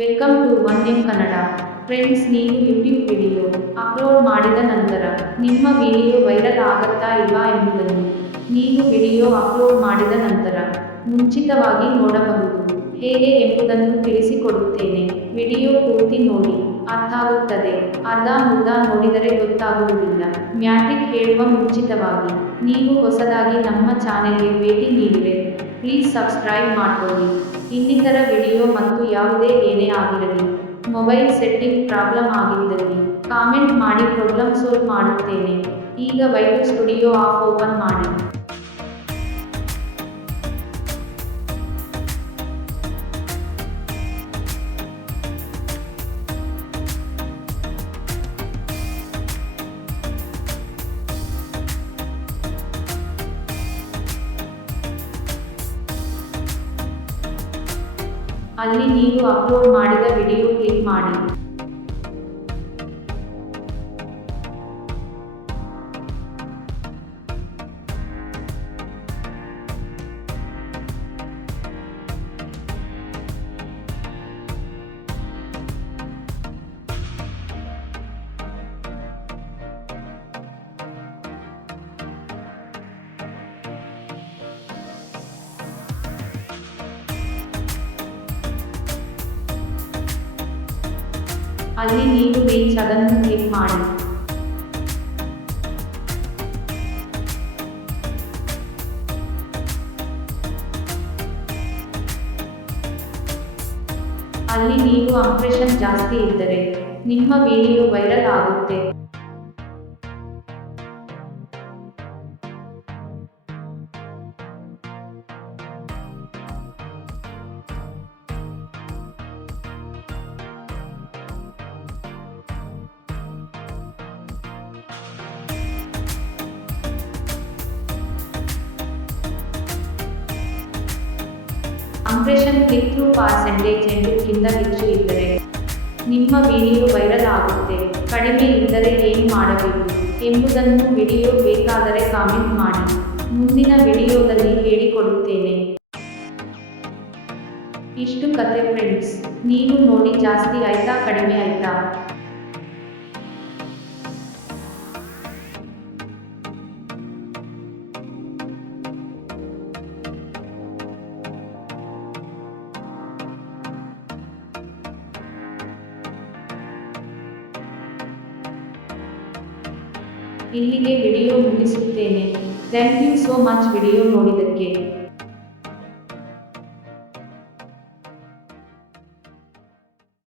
Welcome to one M Kannada. Friends, ನೀವು YouTube video upload ಮಾಡಿದ ನಂತರ ನಿಮ್ಮ ವಿಡಿಯೋ ವೈರಲ್ ಆಗುತ್ತಾ ಇಲ್ವಾ ಎಂಬುದನ್ನು ನೀವು ವಿಡಿಯೋ ಅಪ್ಲೋಡ್ ಮಾಡಿದ ನಂತರ ಮುಂಚಿತವಾಗಿ ನೋಡಬಹುದು. ಹೇಗೆ ಎಂಬುದನ್ನು ತಿಳಿಸಿಕೊಡುತ್ತೇನೆ. ವಿಡಿಯೋ ಪೂರ್ತಿ ನೋಡಿ, ಅರ್ಥಾಗುತ್ತದೆ. ಅರ್ಧ ಮುರ್ಧ ನೋಡಿದರೆ ಗೊತ್ತಾಗುವುದಿಲ್ಲ. ಮ್ಯಾಟ್ರಿಕ್ ಹೇಳುವ ಮುಂಚಿತವಾಗಿ ನೀವು ಹೊಸದಾಗಿ ನಮ್ಮ ಚಾನೆಲ್ಗೆ ಭೇಟಿ ನೀಡಿದರೆ ಪ್ಲೀಸ್ ಸಬ್ಸ್ಕ್ರೈಬ್ ಮಾಡ್ಕೊಳ್ಳಿ. ಇನ್ನಿತರ ವಿಡಿಯೋ ಮತ್ತು ಯಾವುದೇ ಏನೇ ಆಗಿರಲಿ, ಮೊಬೈಲ್ ಸೆಟ್ಟಿಂಗ್ ಪ್ರಾಬ್ಲಮ್ ಆಗಿದ್ದಲ್ಲಿ ಕಾಮೆಂಟ್ ಮಾಡಿ, ಪ್ರಾಬ್ಲಮ್ ಸಾಲ್ವ್ ಮಾಡುತ್ತೇನೆ. ಈಗ ವೈಡು ಸ್ಟುಡಿಯೋ ಆಫ್ ಓಪನ್ ಮಾಡಿ. ಅಲ್ಲಿ ನೀವು ಅಪ್ಲೋಡ್ ಮಾಡಿದ ವಿಡಿಯೋ ಕ್ಲಿಕ್ ಮಾಡಿ. ಅಲ್ಲಿ ನೀವು ರೀಚ್ ಅದನ್ನು ಕ್ಲಿಕ್ ಮಾಡಿ. ಅಲ್ಲಿ ನೀವು ಇಂಪ್ರೆಷನ್ ಜಾಸ್ತಿ ಇದ್ದರೆ ನಿಮ್ಮ ವಿಡಿಯೋ ವೈರಲ್ ಆಗುತ್ತೆ. ಇಂಪ್ರೆಷನ್ ಕ್ಲಿಕ್ ಥ್ರೂ ಪರ್ಸೆಂಟೇಜ್ 8ಕ್ಕಿಂತ ಹೆಚ್ಚು ಇದ್ದರೆ ನಿಮ್ಮ ವಿಡಿಯೋ ವೈರಲ್ ಆಗುತ್ತೆ. ಕಡಿಮೆ ಇದ್ದರೆ ಏನು ಮಾಡಬೇಕು ಎಂಬುದನ್ನು ವಿಡಿಯೋ ಬೇಕಾದರೆ ಕಾಮೆಂಟ್ ಮಾಡಿ, ಮುಂದಿನ ವಿಡಿಯೋದಲ್ಲಿ ಹೇಳಿಕೊಡುತ್ತೇನೆ. ಇಷ್ಟು ಕತೆ ಫ್ರೆಂಡ್ಸ್. ನೀವು ನೋಡಿ ಜಾಸ್ತಿ ಆಯ್ತಾ ಕಡಿಮೆ ಆಯ್ತಾ? ಇಲ್ಲಿಗೆ ವಿಡಿಯೋ ಮುಗಿಸುತ್ತೇನೆ. Thank you so much video ನೋಡಿದ್ದಕ್ಕೆ.